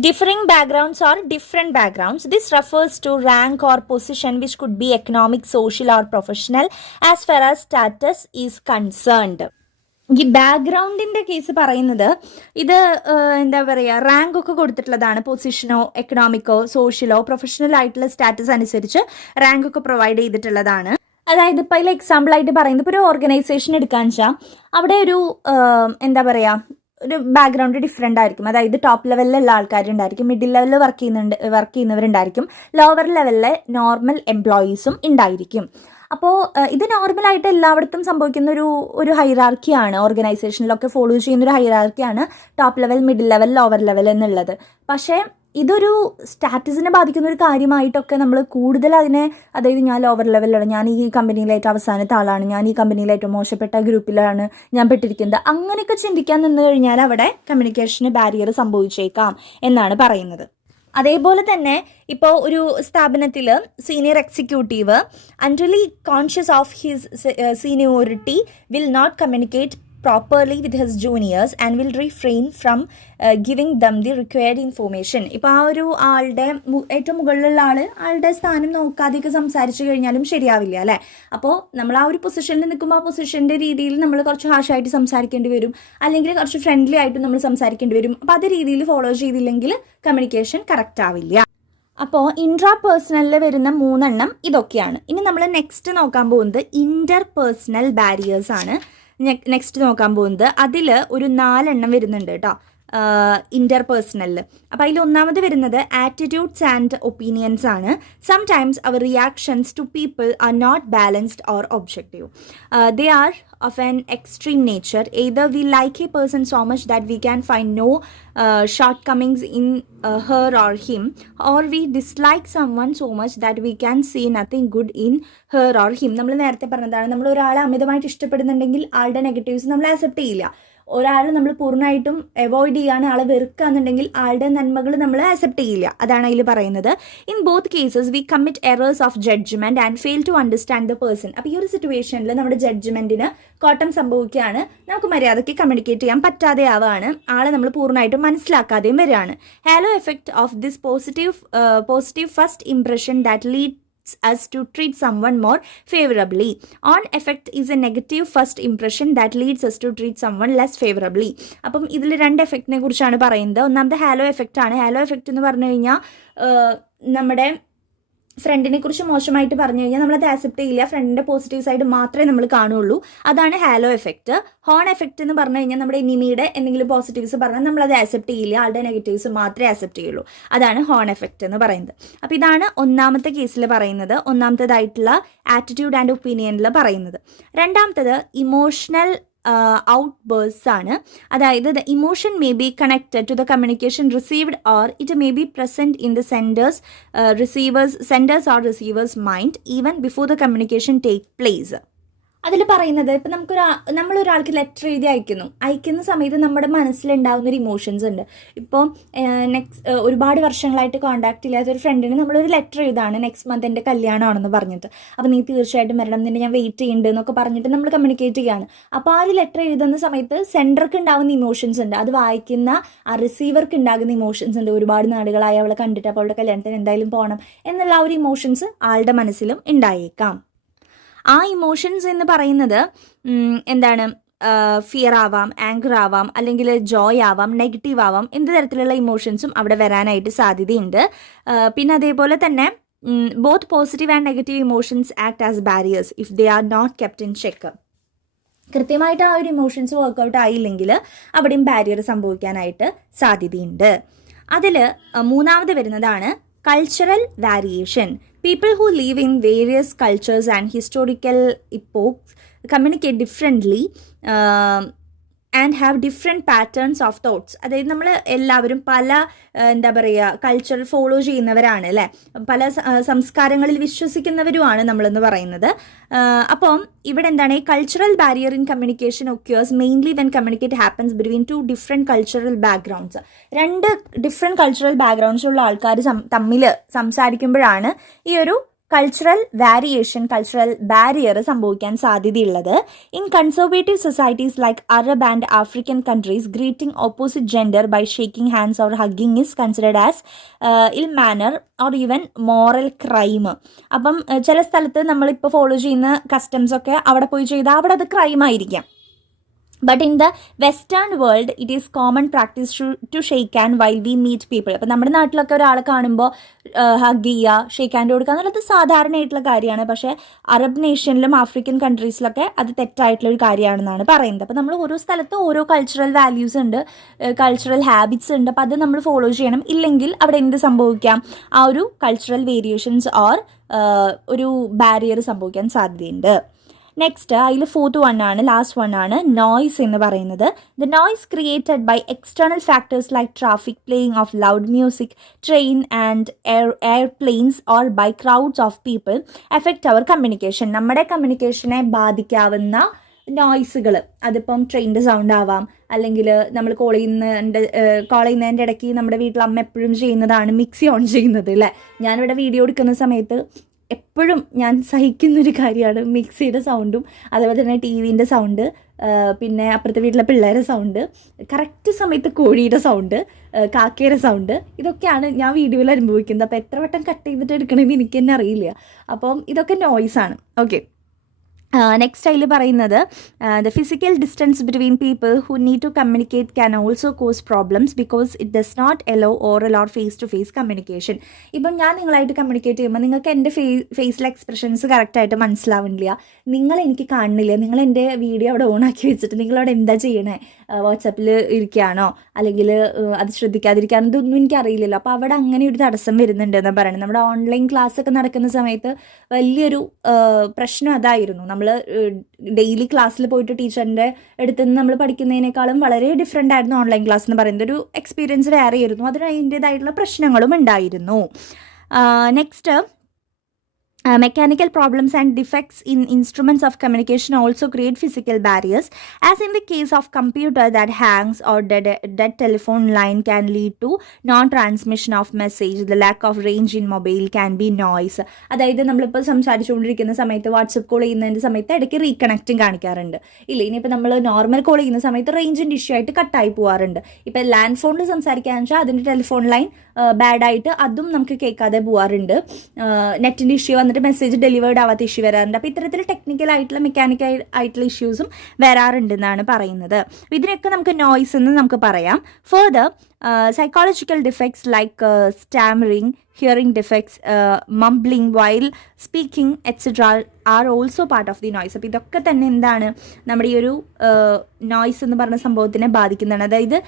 differing backgrounds or different backgrounds. This refers to rank or position which could be economic, social or professional as far as status is concerned. ഈ ബാക്ക്ഗ്രൗണ്ടിൻ്റെ കേസ് പറയുന്നത് ഇത് എന്താ പറയുക റാങ്ക് ഒക്കെ കൊടുത്തിട്ടുള്ളതാണ്. പൊസിഷനോ എക്കണോമിക്കോ സോഷ്യലോ പ്രൊഫഷണൽ ആയിട്ടുള്ള സ്റ്റാറ്റസ് അനുസരിച്ച് റാങ്ക് ഒക്കെ പ്രൊവൈഡ് ചെയ്തിട്ടുള്ളതാണ്. അതായത് ഇപ്പോൾ അതിൽ എക്സാമ്പിളായിട്ട് പറയുന്നത് ഇപ്പോൾ ഒരു ഓർഗനൈസേഷൻ എടുക്കാന്ന് വെച്ചാൽ അവിടെ ഒരു എന്താ പറയുക ഒരു ബാക്ക്ഗ്രൗണ്ട് ഡിഫറെൻ്റ് ആയിരിക്കും. അതായത് ടോപ്പ് ലെവലിലുള്ള ആൾക്കാരുണ്ടായിരിക്കും, മിഡിൽ ലെവലിൽ വർക്ക് ചെയ്യുന്നവരുണ്ടായിരിക്കും, ലോവർ ലെവലിലെ നോർമൽ എംപ്ലോയീസും ഉണ്ടായിരിക്കും. അപ്പോൾ ഇത് നോർമലായിട്ട് എല്ലായിടത്തും സംഭവിക്കുന്ന ഒരു ഹൈറാർക്കിയാണ്. ഓർഗനൈസേഷനിലൊക്കെ ഫോളോ ചെയ്യുന്നൊരു ഹൈറാർക്കിയാണ് top level, middle level, lower level എന്നുള്ളത്. പക്ഷേ ഇതൊരു സ്റ്റാറ്റസിനെ ബാധിക്കുന്ന ഒരു കാര്യമായിട്ടൊക്കെ നമ്മൾ കൂടുതൽ അതിനെ, അതായത് ഞാൻ ലോവർ ലെവലിലാണ്, ഞാൻ ഈ കമ്പനിയിലെ ഏറ്റവും അവസാനത്തെ ആളാണ്, ഞാൻ ഈ കമ്പനിയിലെ ഏറ്റവും മോശപ്പെട്ട ഗ്രൂപ്പിലാണ് ഞാൻ പെട്ടിരിക്കുന്നത്, അങ്ങനെയൊക്കെ ചിന്തിക്കാൻ നിന്ന് കഴിഞ്ഞാൽ അവിടെ കമ്മ്യൂണിക്കേഷന് ബാരിയർ സംഭവിച്ചേക്കാം എന്നാണ് പറയുന്നത്. അതേപോലെ തന്നെ ഇപ്പോൾ ഒരു സ്ഥാപനത്തിൽ senior executive unreally conscious of his seniority will not communicate properly with his juniors and will refrain from giving them the required information. ഇപ്പോൾ ആ ഒരു ആളുടെ ഏറ്റവും മുകളിലുള്ള ആളുടെ സ്ഥാനം നോക്കാതെയൊക്കെ സംസാരിച്ചു കഴിഞ്ഞാലും ശരിയാവില്ല അല്ലേ. അപ്പോൾ നമ്മൾ ആ ഒരു പൊസിഷനിൽ നിൽക്കുമ്പോൾ ആ പൊസിഷൻ്റെ രീതിയിൽ നമ്മൾ കുറച്ച് ഹാഷായിട്ട് സംസാരിക്കേണ്ടി വരും, അല്ലെങ്കിൽ കുറച്ച് ഫ്രണ്ട്ലി ആയിട്ട് നമ്മൾ സംസാരിക്കേണ്ടി വരും. അപ്പോൾ അതേ രീതിയിൽ ഫോളോ ചെയ്തില്ലെങ്കിൽ കമ്മ്യൂണിക്കേഷൻ കറക്റ്റ് ആവില്ല. അപ്പോൾ ഇൻട്രാ പേഴ്സണലിൽ വരുന്ന 3 എണ്ണം ഇതൊക്കെയാണ്. ഇനി നമ്മൾ നെക്സ്റ്റ് നോക്കാൻ പോകുന്നത് ഇൻ്റർ പേഴ്സണൽ ബാരിയേഴ്സ് ആണ്. നെക്സ്റ്റ് നോക്കാൻ പോകുന്നത് അതിൽ ഒരു 4 എണ്ണം വരുന്നുണ്ട് കേട്ടോ ഇൻ്റർ പേഴ്സണലിൽ. അപ്പോൾ അതിൽ ഒന്നാമത് വരുന്നത് ആറ്റിറ്റ്യൂഡ്സ് ആൻഡ് ഒപ്പീനിയൻസ് ആണ്. Sometimes our reactions to people are not balanced or objective. They are of an extreme nature. Either we like a person so much that we can find no shortcomings in her or him, or we dislike someone so much that we can see nothing good in her or him. നമ്മൾ നേരത്തെ പറഞ്ഞതാണ്, നമ്മൾ ഒരാളെ അമിതമായിട്ട് ഇഷ്ടപ്പെടുന്നുണ്ടെങ്കിൽ ആളുടെ നെഗറ്റീവ്സ് നമ്മൾ ആക്സെപ്റ്റ് ചെയ്യില്ല. ഒരാൾ നമ്മൾ പൂർണ്ണമായിട്ടും അവോയ്ഡ് ചെയ്യാണ്, ആളെ വെറുക്കുകയെന്നുണ്ടെങ്കിൽ ആളുടെ നന്മകൾ നമ്മൾ ആക്സെപ്റ്റ് ചെയ്യില്ല. അതാണ് അതിൽ പറയുന്നത്. In both cases we commit errors of judgment and fail to understand the person. അപ്പോൾ ഈ ഒരു സിറ്റുവേഷനിൽ നമ്മുടെ ജഡ്ജ്മെന്റിന് കോട്ടം സംഭവിക്കുകയാണ്, നമുക്ക് മര്യാദയ്ക്ക് കമ്മ്യൂണിക്കേറ്റ് ചെയ്യാൻ പറ്റാതെ ആവുകയാണ്, ആളെ നമ്മൾ പൂർണ്ണമായിട്ടും മനസ്സിലാക്കാതെയും വരികയാണ്. Halo effect of this positive first impression that lead us to treat someone more favorably. On effect is a negative first impression that leads us to treat someone less favorably. അപ്പം ഇതിൽ 2 എഫക്റ്റിനെ കുറിച്ചാണ് പറയുന്നത്. ഒന്നാമത്തെ ഹാലോ എഫക്റ്റ് ആണ്. ഹാലോ എഫക്റ്റ് എന്ന് പറഞ്ഞു കഴിഞ്ഞാൽ നമ്മുടെ ഫ്രണ്ടിനെ കുറിച്ച് മോശമായിട്ട് പറഞ്ഞു കഴിഞ്ഞാൽ നമ്മളത് ആക്സെപ്റ്റ് ചെയ്യില്ല, ഫ്രണ്ടിൻ്റെ പോസിറ്റീവ് സൈഡ് മാത്രമേ നമ്മൾ കാണുള്ളൂ. അതാണ് ഹാലോ എഫക്റ്റ്. ഹോൺ എഫക്റ്റ് എന്ന് പറഞ്ഞു കഴിഞ്ഞാൽ നമ്മുടെ എനിമിയുടെ എന്തെങ്കിലും പോസിറ്റീവ്സ് പറഞ്ഞാൽ നമ്മളത് ആക്സെപ്റ്റ് ചെയ്യില്ല, ആളുടെ നെഗറ്റീവ്സ് മാത്രമേ ആക്സെപ്റ്റ് ചെയ്യുള്ളൂ. അതാണ് ഹോൺ എഫക്റ്റ് എന്ന് പറയുന്നത്. അപ്പോൾ ഇതാണ് ഒന്നാമത്തെ കേസിൽ പറയുന്നത്, ഒന്നാമത്തേതായിട്ടുള്ള ആറ്റിറ്റ്യൂഡ് ആൻഡ് ഒപ്പീനിയനിൽ പറയുന്നത്. രണ്ടാമത്തേത് ഇമോഷണൽ ഔട്ട്ബേഴ്സ് ആണ്. അതായത് the emotion may be connected to the communication received or it may be present in the senders or receivers mind even before the communication take place. അതിൽ പറയുന്നത് ഇപ്പം നമ്മളൊരാൾക്ക് ലെറ്റർ എഴുതി അയക്കുന്ന സമയത്ത് നമ്മുടെ മനസ്സിലുണ്ടാകുന്ന ഒരു ഇമോഷൻസ് ഉണ്ട്. ഇപ്പോൾ ഒരുപാട് വർഷങ്ങളായിട്ട് കോൺടാക്ട് ഇല്ലാത്ത ഒരു ഫ്രണ്ടിന് നമ്മളൊരു ലെറ്റർ എഴുതാണ്, നെക്സ്റ്റ് മന്ത് എൻ്റെ കല്യാണമാണെന്ന് പറഞ്ഞിട്ട്, അപ്പോൾ നീ തീർച്ചയായിട്ടും വരണം, നിന്നെ ഞാൻ വെയിറ്റ് ചെയ്യുന്നുണ്ട് എന്നൊക്കെ പറഞ്ഞിട്ട് നമ്മൾ കമ്മ്യൂണിക്കേറ്റ് ചെയ്യുകയാണ്. അപ്പോൾ ആ ഒരു ലെറ്റർ എഴുതുന്ന സമയത്ത് സെൻഡർക്ക് ഉണ്ടാകുന്ന ഇമോഷൻസ് ഉണ്ട്, അത് വായിക്കുന്ന ആ റിസീവർക്ക് ഉണ്ടാകുന്ന ഇമോഷൻസ് ഉണ്ട്. ഒരുപാട് നാളുകളായി അവളെ കണ്ടിട്ട് അപ്പോൾ അവളുടെ കല്യാണത്തിന് എന്തായാലും പോകണം എന്നുള്ള ആ ഒരു ഇമോഷൻസ് ആളുടെ മനസ്സിലും ഉണ്ടായേക്കാം. ആ ഇമോഷൻസ് എന്ന് പറയുന്നത് എന്താണ്, ഫിയർ ആവാം, ആങ്കർ ആവാം, അല്ലെങ്കിൽ ജോയ് ആവാം, നെഗറ്റീവ് ആവാം, എന്ത് തരത്തിലുള്ള ഇമോഷൻസും അവിടെ വരാനായിട്ട് സാധ്യതയുണ്ട്. പിന്നെ അതേപോലെ തന്നെ both positive and negative emotions act as barriers if they are not kept in check. കൃത്യമായിട്ട് ആ ഒരു ഇമോഷൻസ് വർക്കൗട്ട് ആയില്ലെങ്കിൽ അവിടെയും ബാരിയർ സംഭവിക്കാനായിട്ട് സാധ്യതയുണ്ട്. അതിൽ മൂന്നാമത് വരുന്നതാണ് cultural variation. People who live in various cultures and historical epochs communicate differently and have different patterns of thoughts. അതായത് നമ്മൾ എല്ലാവരും പല എന്താ പറയുക കൾച്ചർ ഫോളോ ചെയ്യുന്നവരാണ് അല്ലേ, പല സംസ്കാരങ്ങളിൽ വിശ്വസിക്കുന്നവരുമാണ് നമ്മളെന്ന് പറയുന്നത്. അപ്പം ഇവിടെ എന്താണ് ഈ cultural barrier in communication occurs mainly when communicate happens between two different cultural backgrounds. രണ്ട് ഡിഫറെൻറ്റ് കൾച്ചറൽ ബാക്ക്ഗ്രൗണ്ട്സ് ഉള്ള ആൾക്കാർ തമ്മിൽ സംസാരിക്കുമ്പോഴാണ് ഈ ഒരു കൾച്ചറൽ വാരിയേഷൻ, കൾച്ചറൽ ബാരിയർ സംഭവിക്കാൻ സാധ്യതയുള്ളത്. In conservative societies like Arab and African countries, greeting opposite gender by shaking hands or hugging is considered as ill manner or even moral crime. അപ്പം ചില സ്ഥലത്ത് നമ്മളിപ്പോൾ ഫോളോ ചെയ്യുന്ന കസ്റ്റംസ് ഒക്കെ അവിടെ പോയി ചെയ്താൽ അവിടെ അത് ക്രൈം ആയിരിക്കാം. But in the western world it is common practice to shake hand while we meet people. അപ്പം നമ്മുടെ നാട്ടിലൊക്കെ ഒരാളെ കാണുമ്പോൾ ഹഗ് ചെയ്യുക, ഷെയ്ക്ക് ഹാൻഡ് കൊടുക്കുക എന്നുള്ളത് സാധാരണയായിട്ടുള്ള കാര്യമാണ്. പക്ഷേ അറബ് നേഷനിലും ആഫ്രിക്കൻ കൺട്രീസിലൊക്കെ അത് തെറ്റായിട്ടുള്ളൊരു കാര്യമാണെന്നാണ് പറയുന്നത്. അപ്പോൾ നമ്മൾ ഓരോ സ്ഥലത്ത് ഓരോ കൾച്ചറൽ വാല്യൂസ് ഉണ്ട്, കൾച്ചറൽ ഹാബിറ്റ്സ് ഉണ്ട്. അപ്പോൾ അത് നമ്മൾ ഫോളോ ചെയ്യണം. ഇല്ലെങ്കിൽ അവിടെ എന്ത് സംഭവിക്കാം, ആ ഒരു കൾച്ചറൽ വേരിയേഷൻസ് ഓർ ഒരു ബാരിയർ സംഭവിക്കാൻ സാധ്യതയുണ്ട്. നെക്സ്റ്റ് അതിൽ ഫോർത്ത് വൺ ആണ്, ലാസ്റ്റ് വൺ ആണ് നോയ്സ് എന്ന് പറയുന്നത്. The noise created by external factors like traffic, playing of loud music, train and airplanes or by crowds of people effect our communication. നമ്മുടെ കമ്മ്യൂണിക്കേഷനെ ബാധിക്കാവുന്ന നോയ്സുകൾ, അതിപ്പം ട്രെയിനിൻ്റെ സൗണ്ട് ആവാം, അല്ലെങ്കിൽ നമ്മൾ കോൾ ചെയ്യുന്നതിൻ്റെ ഇടയ്ക്ക് നമ്മുടെ വീട്ടിൽ അമ്മ എപ്പോഴും ചെയ്യുന്നതാണ് മിക്സി ഓൺ ചെയ്യുന്നത് അല്ലേ. ഞാനിവിടെ വീഡിയോ എടുക്കുന്ന സമയത്ത് എപ്പോഴും ഞാൻ സഹിക്കുന്നൊരു കാര്യമാണ് മിക്സിയുടെ സൗണ്ടും അതേപോലെ തന്നെ ടി വിൻ്റെ സൗണ്ട്, പിന്നെ അപ്പുറത്തെ വീട്ടിലെ പിള്ളേരുടെ സൗണ്ട്, കറക്റ്റ് സമയത്ത് കോഴിയുടെ സൗണ്ട്, കാക്കയുടെ സൗണ്ട്. ഇതൊക്കെയാണ് ഞാൻ വീഡിയോയിൽ അനുഭവിക്കുന്നത്. അപ്പോൾ എത്ര വട്ടം കട്ട് ചെയ്തിട്ട് എടുക്കണമെന്ന് എനിക്ക് തന്നെ അറിയില്ല. അപ്പം ഇതൊക്കെ നോയ്സാണ്. ഓക്കെ, നെക്സ്റ്റ് അതിൽ പറയുന്നത് the physical distance between people who need to communicate can also cause problems because it does not allow oral or face to face communication. ഇപ്പം ഞാൻ നിങ്ങളായിട്ട് കമ്മ്യൂണിക്കേറ്റ് ചെയ്യുമ്പോൾ നിങ്ങൾക്ക് എൻ്റെ ഫേസിലെ എക്സ്പ്രഷൻസ് കറക്റ്റായിട്ട് മനസ്സിലാവുന്നില്ല, നിങ്ങൾ എനിക്ക് കാണുന്നില്ല, നിങ്ങൾ എൻ്റെ വീഡിയോ അവിടെ ഓണാക്കി വെച്ചിട്ട് നിങ്ങളവിടെ എന്താ ചെയ്യണേ, വാട്സാപ്പിൽ ഇരിക്കുകയാണോ അല്ലെങ്കിൽ അത് ശ്രദ്ധിക്കാതിരിക്കുകയാണോ, ഇതൊന്നും എനിക്കറിയില്ലല്ലോ. അപ്പോൾ അവിടെ അങ്ങനെ ഒരു തടസ്സം വരുന്നുണ്ട് എന്നാണ് പറയുന്നത്. നമ്മുടെ ഓൺലൈൻ ക്ലാസ് ഒക്കെ നടക്കുന്ന സമയത്ത് വലിയൊരു പ്രശ്നം അതായിരുന്നു. നമ്മൾ ഡെയിലി ക്ലാസ്സിൽ പോയിട്ട് ടീച്ചറിൻ്റെ അടുത്ത് നിന്ന് നമ്മൾ പഠിക്കുന്നതിനേക്കാളും വളരെ ഡിഫറെൻ്റ് ആയിരുന്നു ഓൺലൈൻ ക്ലാസ് എന്ന് പറയുന്നത്. ഒരു എക്സ്പീരിയൻസ് വേറെ ആയിരുന്നു, അതിന് അതിൻ്റേതായിട്ടുള്ള പ്രശ്നങ്ങളും ഉണ്ടായിരുന്നു. Next mechanical problems and defects in instruments of communication also create physical barriers. As in the case of computer that hangs or dead telephone line can lead to non-transmission of message. The lack of range in mobile can be noise. അതായത് നമ്മളിപ്പോൾ സംസാരിച്ചുകൊണ്ടിരിക്കുന്ന സമയത്ത് വാട്സപ്പ് കോൾ ചെയ്യുന്നതിൻ്റെ സമയത്ത് ഇടയ്ക്ക് റീകണക്റ്റും കാണിക്കാറുണ്ട് ഇല്ല. ഇനിയിപ്പോൾ നമ്മൾ നോർമൽ കോൾ ചെയ്യുന്ന സമയത്ത് റേഞ്ചിൻ്റെ ഇഷ്യൂ ആയിട്ട് കട്ടായി പോകാറുണ്ട്. ഇപ്പോൾ ലാൻഡ് ഫോണിൽ സംസാരിക്കാന്ന് വെച്ചാൽ അതിൻ്റെ ടെലിഫോൺ ലൈൻ ബാഡായിട്ട് അതും നമുക്ക് കേൾക്കാതെ പോകാറുണ്ട്. നെറ്റിൻ്റെ ഇഷ്യൂ വന്നിട്ട് മെസ്സേജ് ഡെലിവേർഡ് ആവാത്ത ഇഷ്യൂ വരാറുണ്ട്. അപ്പോൾ ഇത്തരത്തിൽ ടെക്നിക്കൽ ആയിട്ടുള്ള മെക്കാനിക്കൽ ആയിട്ടുള്ള ഇഷ്യൂസും വരാറുണ്ടെന്നാണ് പറയുന്നത്. ഇതിനൊക്കെ നമുക്ക് നോയ്സ് എന്ന് നമുക്ക് പറയാം. Further psychological defects like stammering, hearing defects, mumbling while speaking etc. are also part of the noise. അപ്പോൾ ഇതൊക്കെ തന്നെ എന്താണ് നമ്മുടെ ഈ ഒരു നോയ്സ് എന്ന് പറഞ്ഞ സംഭവത്തിനെ ബാധിക്കുന്നതാണ്. അതായത്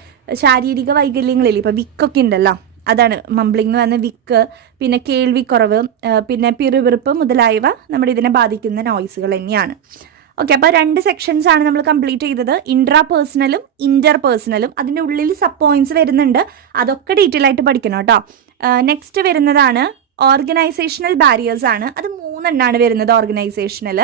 ശാരീരിക വൈകല്യങ്ങളിൽ ഇപ്പോൾ വിക്കൊക്കെ ഉണ്ടല്ലോ, അതാണ് മംബ്ലിംഗ് എന്ന് പറഞ്ഞ വിക്ക്, പിന്നെ കേൾവിക്കുറവ്, പിന്നെ പിറുപിറുപ്പ് മുതലായവ നമ്മുടെ ഇതിനെ ബാധിക്കുന്ന നോയ്സുകൾ തന്നെയാണ്. ഓക്കെ, അപ്പോൾ 2 സെക്ഷൻസ് ആണ് നമ്മൾ കംപ്ലീറ്റ് ചെയ്തത്. ഇൻട്രാ പേഴ്സണലും ഇന്റർ പേഴ്സണലും. അതിൻ്റെ ഉള്ളിൽ സബ് പോയിന്റ്സ് വരുന്നുണ്ട്, അതൊക്കെ ഡീറ്റെയിൽ ആയിട്ട് പഠിക്കണം കേട്ടോ. നെക്സ്റ്റ് വരുന്നതാണ് ഓർഗനൈസേഷണൽ ബാരിയേഴ്സ് ആണ്. അത് 3 എണ്ണമാണ് വരുന്നത് ഓർഗനൈസേഷനിൽ.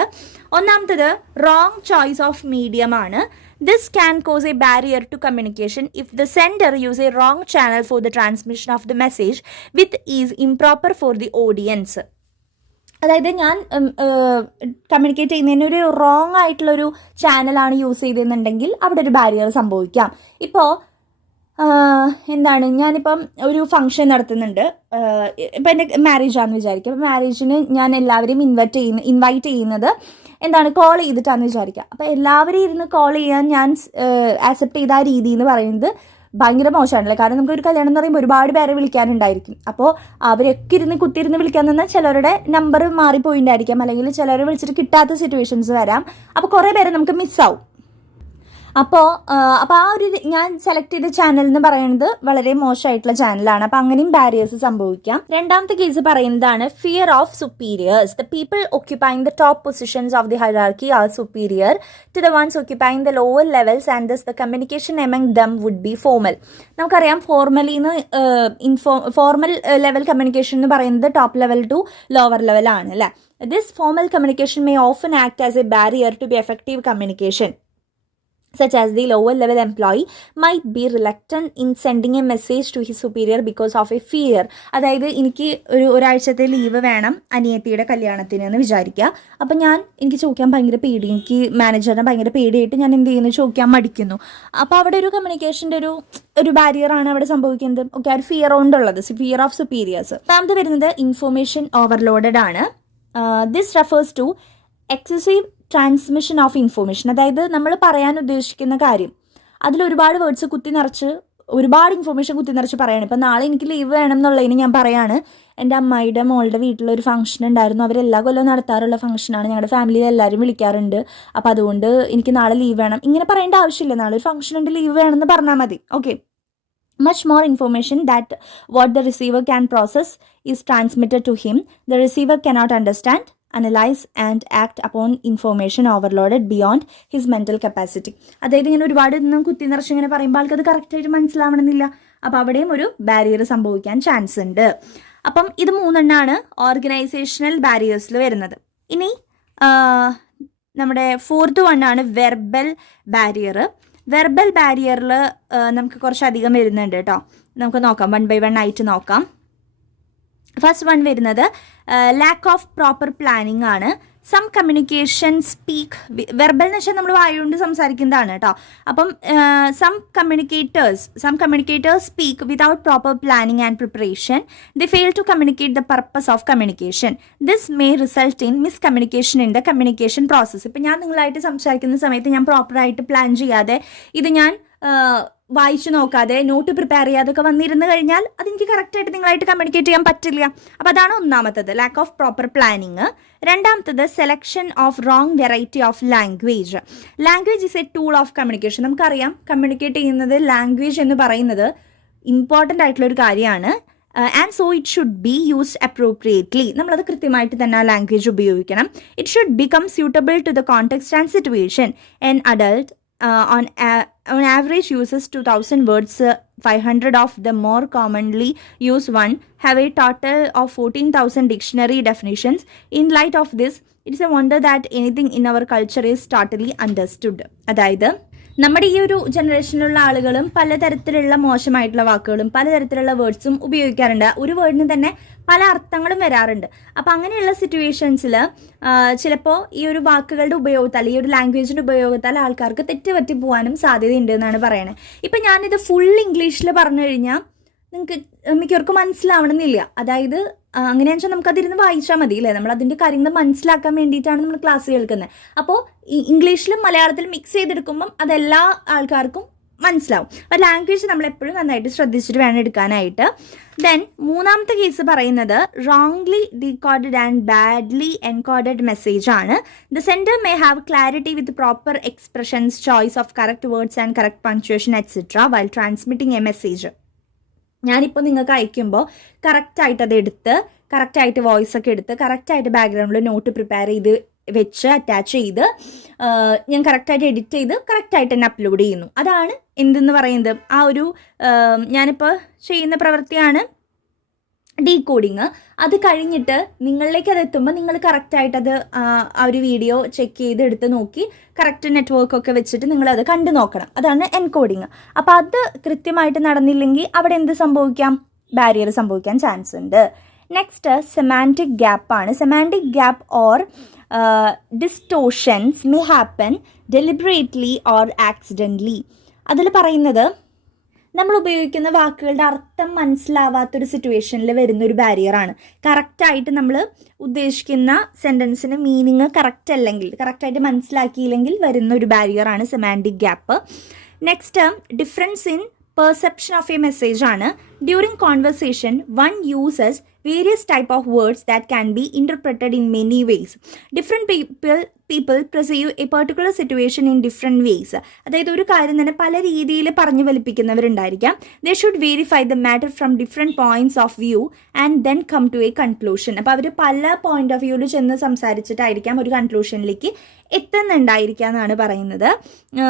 ഒന്നാമത്തത് റോങ് ചോയ്സ് ഓഫ് മീഡിയം ആണ്. This can cause a barrier to communication if the sender use a wrong channel for the transmission of the message which is improper for the audience. അതായത് ഞാൻ കമ്മ്യൂണിക്കേറ്റ് ചെയ്യുന്നതിന് ഒരു റോങ് ആയിട്ടുള്ളൊരു ചാനലാണ് യൂസ് ചെയ്തെന്നുണ്ടെങ്കിൽ അവിടെ ഒരു ബാരിയർ സംഭവിക്കാം. ഇപ്പോൾ എന്താണ്, ഞാനിപ്പം ഒരു ഫംഗ്ഷൻ നടത്തുന്നുണ്ട്. ഇപ്പം എൻ്റെ മാരേജാണെന്ന് വിചാരിക്കും. അപ്പോൾ മാരേജിന് ഞാൻ എല്ലാവരെയും ഇൻവൈറ്റ് ചെയ്യുന്നത് എന്താണ് കോൾ ചെയ്തിട്ടാണെന്ന് വിചാരിക്കുക. അപ്പോൾ എല്ലാവരും ഇരുന്ന് കോൾ ചെയ്യാൻ ഞാൻ ആക്സെപ്റ്റ് ചെയ്ത ആ രീതി എന്ന് പറയുന്നത് ഭയങ്കര മോശമാണല്ലേ. കാരണം നമുക്കൊരു കല്യാണം എന്ന് പറയുമ്പോൾ ഒരുപാട് പേരെ വിളിക്കാനുണ്ടായിരിക്കും. അപ്പോൾ അവരൊക്കെ ഇരുന്ന് കുത്തിയിരുന്ന് വിളിക്കാൻ നിന്നാൽ ചിലരുടെ നമ്പർ മാറിപ്പോയിണ്ടായിരിക്കാം, അല്ലെങ്കിൽ ചിലരെ വിളിച്ചിട്ട് കിട്ടാത്ത സിറ്റുവേഷൻസ് വരാം. അപ്പോൾ കുറേ പേരെ നമുക്ക് മിസ്സാവും. അപ്പോൾ ആ ഒരു ഞാൻ സെലക്ട് ചെയ്ത ചാനൽ എന്ന് പറയുന്നത് വളരെ മോശമായിട്ടുള്ള ചാനലാണ്. അപ്പോൾ അങ്ങനെയും ബാരിയേഴ്സ് സംഭവിക്കാം. രണ്ടാമത്തെ കേസ് പറയുന്നതാണ് fear of superiors. The people occupying the top positions of the hierarchy are superior to the ones occupying the lower levels and thus the communication among them would be formal. നമുക്കറിയാം ഫോർമൽ ലെവൽ കമ്മ്യൂണിക്കേഷൻ എന്ന് പറയുന്നത് top level to lower level ആണ് അല്ലേ. This formal communication may often act as a barrier to be effective communication, such as the lower level employee might be reluctant in sending a message to his superior because of a fear. അതായത് എനിക്ക് ഒരാഴ്ചത്തെ ലീവ് വേണം അനിയത്തിയുടെ കല്യാണത്തിന് എന്ന് വിചാരിക്കുക. അപ്പം എനിക്ക് ചോദിക്കാൻ ഭയങ്കര പേടി, എനിക്ക് മാനേജറിനെ ഭയങ്കര പേടിയായിട്ട് ഞാൻ എന്ത് ചെയ്യുന്നു, ചോദിക്കാൻ മടിക്കുന്നു. അപ്പോൾ അവിടെ ഒരു കമ്മ്യൂണിക്കേഷൻ്റെ ഒരു ബാരിയറാണ് അവിടെ സംഭവിക്കുന്നത്. ഓക്കെ, ആ ഒരു ഫിയർ കൊണ്ടുള്ളത്, ഫിയർ ഓഫ് സുപ്പീരിയേഴ്സ്. രണ്ടാമത് വരുന്നത് ഇൻഫോർമേഷൻ ഓവർലോഡഡ് ആണ്. This refers to excessive transmission of information. അതായത് നമ്മൾ പറയാൻ ഉദ്ദേശിക്കുന്ന കാര്യം അതിൽ ഒരുപാട് വേർഡ്സ് കുത്തി നിറച്ച്, ഒരുപാട് ഇൻഫോർമേഷൻ കുത്തി നിറച്ച് പറയാണ്. ഇപ്പം നാളെ എനിക്ക് ലീവ് വേണം എന്നുള്ളതിന് ഞാൻ പറയാണ്, എൻ്റെ അമ്മായിയുടെ മോളുടെ വീട്ടിലൊരു ഫംഗ്ഷൻ ഉണ്ടായിരുന്നു, അവരെല്ലാ കൊല്ലവും നടത്താറുള്ള ഫംഗ്ഷനാണ്, ഞങ്ങളുടെ ഫാമിലിയിൽ എല്ലാവരും വിളിക്കാറുണ്ട്, അപ്പോൾ അതുകൊണ്ട് എനിക്ക് നാളെ ലീവ് വേണം. ഇങ്ങനെ പറയേണ്ട ആവശ്യമില്ല, നാളെ ഒരു ഫംഗ്ഷൻ ഉണ്ട്, ലീവ് വേണമെന്ന് പറഞ്ഞാൽ മതി. Okay, much more information that what the receiver can process is transmitted to him. The receiver cannot understand, analyse and act upon information overloaded beyond his mental capacity. അതായത് ഇങ്ങനെ ഒരുപാട് കുത്തി നിറച്ച് ഇങ്ങനെ പറയുമ്പോൾ ആൾക്കത് കറക്റ്റായിട്ട് മനസ്സിലാവണമെന്നില്ല. അപ്പോൾ അവിടെയും ഒരു ബാരിയർ സംഭവിക്കാൻ ചാൻസ് ഉണ്ട്. അപ്പം ഇത് മൂന്നെണ്ണമാണ് ഓർഗനൈസേഷണൽ ബാരിയേഴ്സിൽ വരുന്നത്. ഇനി നമ്മുടെ ഫോർത്ത് വണ്ണാണ് വെർബൽ ബാരിയർ. വെർബൽ ബാരിയറിൽ നമുക്ക് കുറച്ചധികം വരുന്നുണ്ട് കേട്ടോ. നമുക്ക് നോക്കാം, 1 by 1 ആയിട്ട് നോക്കാം. ഫസ്റ്റ് വൺ വരുന്നത് ലാക്ക് ഓഫ് പ്രോപ്പർ പ്ലാനിങ് ആണ്. സം കമ്മ്യൂണിക്കേഷൻ സ്പീക്ക്, വെർബൽ എന്ന് വെച്ചാൽ നമ്മൾ വായുകൊണ്ട് സംസാരിക്കുന്നതാണ് കേട്ടോ. അപ്പം some communicators speak without proper planning and preparation. They fail to communicate the purpose of communication. This may result in miscommunication in the communication process. ഇപ്പം ഞാൻ നിങ്ങളായിട്ട് സംസാരിക്കുന്ന സമയത്ത് ഞാൻ പ്രോപ്പറായിട്ട് പ്ലാൻ ചെയ്യാതെ, ഇത് ഞാൻ വായിച്ചു നോക്കാതെ, നോട്ട് പ്രിപ്പയർ ചെയ്യാതൊക്കെ വന്നിരുന്നു കഴിഞ്ഞാൽ അതെനിക്ക് കറക്റ്റായിട്ട് നിങ്ങളായിട്ട് കമ്മ്യൂണിക്കേറ്റ് ചെയ്യാൻ പറ്റില്ല. അപ്പോൾ അതാണ് ഒന്നാമത്തത്, ലാക്ക് ഓഫ് പ്രോപ്പർ പ്ലാനിങ്. രണ്ടാമത്തത് selection of wrong variety of language. Language is a tool of communication. നമുക്കറിയാം കമ്മ്യൂണിക്കേറ്റ് ചെയ്യുന്നത് ലാംഗ്വേജ് എന്ന് പറയുന്നത് ഇമ്പോർട്ടൻ്റ് ആയിട്ടുള്ളൊരു കാര്യമാണ്. And so it should be used appropriately. നമ്മളത് കൃത്യമായിട്ട് തന്നെ ആ ലാംഗ്വേജ് ഉപയോഗിക്കണം. It should become suitable to the context and situation. An adult on average uses 2000 words. 500 of the more commonly used one have a total of 14,000 dictionary definitions. In light of this, it is a wonder that anything in our culture is totally understood. അതായത് നമ്മുടെ ഈ ഒരു ജനറേഷനിലുള്ള ആളുകളും പലതരത്തിലുള്ള മോശമായിട്ടുള്ള വാക്കുകളും പലതരത്തിലുള്ള വേർഡ്സും ഉപയോഗിക്കാറുണ്ട്. ഒരു വേർഡിന് തന്നെ പല അർത്ഥങ്ങളും വരാറുണ്ട്. അപ്പം അങ്ങനെയുള്ള സിറ്റുവേഷൻസിൽ ചിലപ്പോൾ ഈ ഒരു വാക്കുകളുടെ ഉപയോഗത്താൽ, ഈ ഒരു ലാംഗ്വേജിൻ്റെ ഉപയോഗത്താൽ ആൾക്കാർക്ക് തെറ്റുപറ്റി പോകാനും സാധ്യതയുണ്ട് എന്നാണ് പറയുന്നത്. ഇപ്പം ഞാനിത് ഫുൾ ഇംഗ്ലീഷിൽ പറഞ്ഞു കഴിഞ്ഞാൽ നിങ്ങൾക്ക് മിക്കവർക്കും മനസ്സിലാവണമെന്നില്ല. അതായത് അങ്ങനെയാണെന്ന് വെച്ചാൽ നമുക്കതിരുന്ന് വായിച്ചാൽ മതി അല്ലേ, നമ്മൾ അതിൻ്റെ കാര്യങ്ങൾ മനസ്സിലാക്കാൻ വേണ്ടിയിട്ടാണ് നമ്മൾ ക്ലാസ് കേൾക്കുന്നത്. അപ്പോൾ ഇംഗ്ലീഷിലും മലയാളത്തിലും മിക്സ് ചെയ്തെടുക്കുമ്പം അതെല്ലാ ആൾക്കാർക്കും മനസ്സിലാവും. അപ്പോൾ ലാംഗ്വേജ് നമ്മളെപ്പോഴും നന്നായിട്ട് ശ്രദ്ധിച്ചിട്ട് വേണം എടുക്കാനായിട്ട്. ദെൻ മൂന്നാമത്തെ കേസ് പറയുന്നത് wrongly decoded and badly encoded message ആണ്. The sender may have clarity with proper expressions, choice of correct words and correct punctuation etcetera while transmitting a message. ഞാനിപ്പോൾ നിങ്ങൾക്ക് അയക്കുമ്പോൾ കറക്റ്റായിട്ട് അത് എടുത്ത്, കറക്റ്റായിട്ട് വോയിസ് ഒക്കെ എടുത്ത്, കറക്റ്റായിട്ട് ബാക്ക്ഗ്രൗണ്ടിൽ നോട്ട് പ്രിപ്പയർ ചെയ്ത് വെച്ച് അറ്റാച്ച് ചെയ്ത് ഞാൻ കറക്റ്റായിട്ട് എഡിറ്റ് ചെയ്ത് കറക്റ്റായിട്ട് തന്നെ അപ്ലോഡ് ചെയ്യുന്നു. അതാണ് എന്തെന്ന് പറയുന്നത്, ആ ഒരു ഞാനിപ്പോൾ ചെയ്യുന്ന പ്രവൃത്തിയാണ് ഡീകോഡിങ്. അത് കഴിഞ്ഞിട്ട് നിങ്ങളിലേക്ക് അത് എത്തുമ്പോൾ നിങ്ങൾ കറക്റ്റായിട്ട് അത് ആ ഒരു വീഡിയോ ചെക്ക് ചെയ്ത് എടുത്ത് നോക്കി കറക്റ്റ് നെറ്റ്വർക്കൊക്കെ വെച്ചിട്ട് നിങ്ങളത് കണ്ടു നോക്കണം. അതാണ് എൻകോഡിങ്. അപ്പോൾ അത് കൃത്യമായിട്ട് നടന്നില്ലെങ്കിൽ അവിടെ എന്ത് സംഭവിക്കാം, ബാരിയർ സംഭവിക്കാൻ ചാൻസ് ഉണ്ട്. നെക്സ്റ്റ് സെമാൻറ്റിക് ഗ്യാപ്പാണ്. Semantic gap or distortions may happen deliberately or accidentally. അതിൽ പറയുന്നത് നമ്മൾ ഉപയോഗിക്കുന്ന വാക്കുകളുടെ അർത്ഥം മനസ്സിലാവാത്തൊരു സിറ്റുവേഷനിൽ വരുന്നൊരു ബാരിയറാണ്. കറക്റ്റായിട്ട് നമ്മൾ ഉദ്ദേശിക്കുന്ന സെൻറ്റൻസിന് മീനിങ് കറക്റ്റ് അല്ലെങ്കിൽ കറക്റ്റായിട്ട് മനസ്സിലാക്കിയില്ലെങ്കിൽ വരുന്ന ഒരു ബാരിയറാണ് semantic gap. Next difference in perception of a message ആണ്. During conversation one uses various type of words that can be interpreted in many ways. Different people perceive a particular situation in different ways. അതായത് ഒരു കാര്യം തന്നെ പല രീതിയിൽ പറഞ്ഞു ഫലിപ്പിക്കുന്നവരുണ്ടായിരിക്കാം. They should verify the matter from different points of view and then come to a conclusion. അപ്പോൾ അവർ പല പോയിന്റ് ഓഫ് വ്യൂവിൽ ചെന്ന് സംസാരിച്ചിട്ടായിരിക്കാം ഒരു കൺക്ലൂഷനിലേക്ക് എത്തുന്നുണ്ടായിരിക്കുക എന്നാണ് പറയുന്നത്.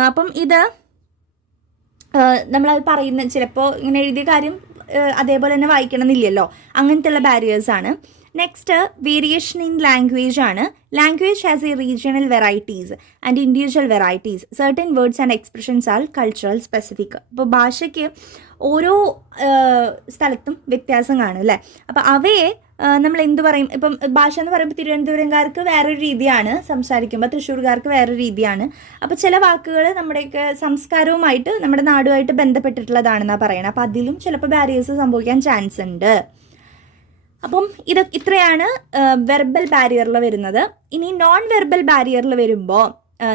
അപ്പം ഇത് നമ്മളത് പറയുന്ന ചിലപ്പോൾ ഇങ്ങനെ എഴുതിയ കാര്യം അതേപോലെ തന്നെ വായിക്കണമെന്നില്ലല്ലോ, അങ്ങനത്തെയുള്ള ബാരിയേഴ്സാണ്. നെക്സ്റ്റ് വേരിയേഷൻ ഇൻ ലാംഗ്വേജ് ആണ്. Language has A regional varieties and individual varieties. Certain words and expressions R cultural specific. ഇപ്പോൾ ഭാഷയ്ക്ക് ഓരോ സ്ഥലത്തും വ്യത്യാസം കാണും അല്ലേ. അപ്പോൾ അവയെ നമ്മൾ എന്ത് പറയും, ഇപ്പം ഭാഷ എന്ന് പറയുമ്പോൾ തിരുവനന്തപുരംകാർക്ക് വേറൊരു രീതിയാണ് സംസാരിക്കുമ്പോൾ, തൃശ്ശൂർകാർക്ക് വേറൊരു രീതിയാണ്. അപ്പോൾ ചില വാക്കുകൾ നമ്മുടെയൊക്കെ സംസ്കാരവുമായിട്ട് നമ്മുടെ നാടുമായിട്ട് ബന്ധപ്പെട്ടിട്ടുള്ളതാണെന്നാണ് പറയണത്. അപ്പോൾ അതിലും ചിലപ്പോൾ ബാരിയേഴ്സ് സംഭവിക്കാൻ ചാൻസ് ഉണ്ട്. അപ്പം ഇത്രയാണ് വെർബൽ ബാരിയറിൽ വരുന്നത്. ഇനി നോൺ വെർബൽ ബാരിയറിൽ വരുമ്പോൾ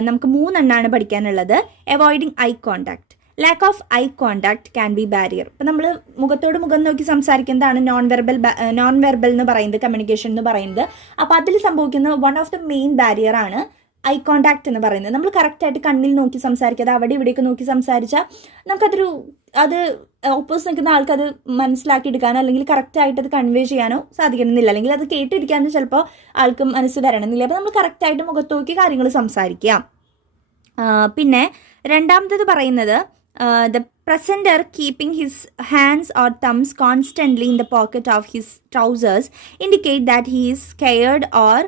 നമുക്ക് 3 എണ്ണമാണ് പഠിക്കാനുള്ളത്. Avoiding eye contact. Lack of eye contact can be barrier. ഇപ്പം നമ്മൾ മുഖത്തോട് മുഖം നോക്കി സംസാരിക്കുന്നതാണ് നോൺ വെർബൽ എന്ന് പറയുന്നത്, കമ്മ്യൂണിക്കേഷൻ എന്ന് പറയുന്നത്. അപ്പോൾ അതിൽ സംഭവിക്കുന്ന വൺ ഓഫ് ദ മെയിൻ ബാരിയറാണ് ഐ കോണ്ടാക്ട് എന്ന് പറയുന്നത്. നമ്മൾ കറക്റ്റായിട്ട് കണ്ണിൽ നോക്കി സംസാരിക്കാതെ അവിടെ ഇവിടേക്ക് നോക്കി സംസാരിച്ചാൽ അത് ഓപ്പോസിറ്റ് നിൽക്കുന്ന ആൾക്ക് അത് മനസ്സിലാക്കിയെടുക്കാനോ അല്ലെങ്കിൽ കറക്റ്റായിട്ട് അത് കൺവേ ചെയ്യാനോ സാധിക്കണമെന്നില്ല, അല്ലെങ്കിൽ അത് കേട്ടിരിക്കാനോ ചിലപ്പോൾ ആൾക്ക് മനസ്സ് വരണമെന്നില്ല. അപ്പോൾ നമ്മൾ കറക്റ്റായിട്ട് മുഖത്ത് നോക്കി കാര്യങ്ങൾ സംസാരിക്കാം. പിന്നെ രണ്ടാമത്തേത് പറയുന്നത് the presenter keeping his hands or thumbs constantly in the pocket of his trousers indicate that he is scared or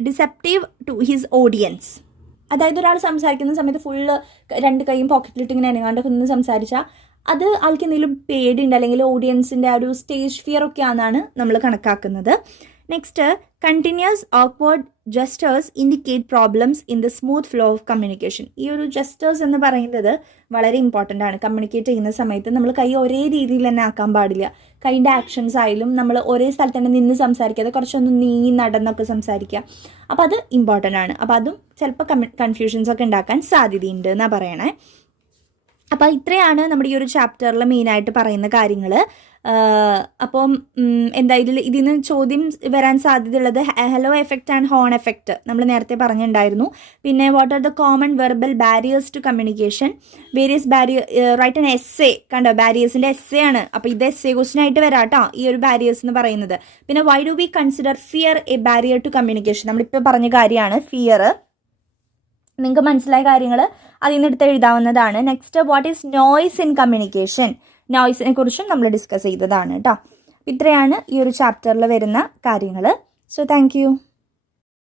deceptive to his audience. അതായത് ഒരാൾ സംസാരിക്കുന്ന സമയത്ത് ഫുള്ള് 2 കൈയും പോക്കറ്റിലിട്ട് ഇങ്ങനെ അനങ്ങാണ്ടൊക്കെ നിന്ന് സംസാരിച്ചാൽ അത് ആൾക്ക് എന്തെങ്കിലും പേടിയുണ്ട്, അല്ലെങ്കിൽ ഓഡിയൻസിൻ്റെ ആ ഒരു സ്റ്റേജ് ഫിയർ ഒക്കെ ആണെന്നാണ് നമ്മൾ കണക്കാക്കുന്നത്. Next continuous awkward gestures indicate problems in the smooth flow of communication. ഈ ഒരു ജസ്റ്റേഴ്സ് എന്ന് പറയുന്നത് വളരെ ഇമ്പോർട്ടൻ്റ് ആണ്. കമ്മ്യൂണിക്കേറ്റ് ചെയ്യുന്ന സമയത്ത് നമ്മൾ കൈ ഒരേ രീതിയിൽ തന്നെ ആക്കാൻ പാടില്ല. കൈൻ്റെ ആക്ഷൻസ് ആയാലും നമ്മൾ ഒരേ സ്ഥലത്ത് തന്നെ നിന്ന് സംസാരിക്കാതെ കുറച്ചൊന്ന് നീങ്ങി നടന്നൊക്കെ സംസാരിക്കുക. അപ്പോൾ അത് ഇമ്പോർട്ടൻ്റ് ആണ്. അപ്പോൾ അതും ചിലപ്പോൾ കൺഫ്യൂഷൻസ് ഒക്കെ ഉണ്ടാക്കാൻ സാധ്യതയുണ്ട് എന്നാണ് പറയണേ. അപ്പോൾ ഇത്രയാണ് നമ്മുടെ ഈ ഒരു ചാപ്റ്ററിൽ മെയിനായിട്ട് പറയുന്ന കാര്യങ്ങൾ. അപ്പം എന്തായാലും ഇതിൽ നിന്ന് ചോദ്യം വരാൻ സാധ്യതയുള്ളത് halo effect and horn effect നമ്മൾ നേരത്തെ പറഞ്ഞിട്ടുണ്ടായിരുന്നു. പിന്നെ what are the common verbal barriers to communication, various right an essay. കണ്ടോ, ബാരിയേഴ്സിൻ്റെ എസ്സേ ആണ്. അപ്പോൾ ഇത് എസ്സേ ക്വസ്റ്റ്യൻ ആയിട്ട് വരാം കേട്ടോ ഈ ഒരു ബാരിയേഴ്സ് എന്ന് പറയുന്നത്. പിന്നെ why do we consider fear a barrier to communication, നമ്മളിപ്പോൾ പറഞ്ഞ കാര്യമാണ് ഫിയർ. നിങ്ങൾക്ക് മനസ്സിലായ കാര്യങ്ങൾ അതിൽ നിന്ന് എടുത്ത് എഴുതാവുന്നതാണ്. Next what is noise in communication, നോയ്സിനെ കുറിച്ചും നമ്മൾ ഡിസ്കസ് ചെയ്തതാണ് കേട്ടോ. ഇത്രയാണ് ഈ ഒരു ചാപ്റ്ററിൽ വരുന്ന കാര്യങ്ങൾ. So thank you.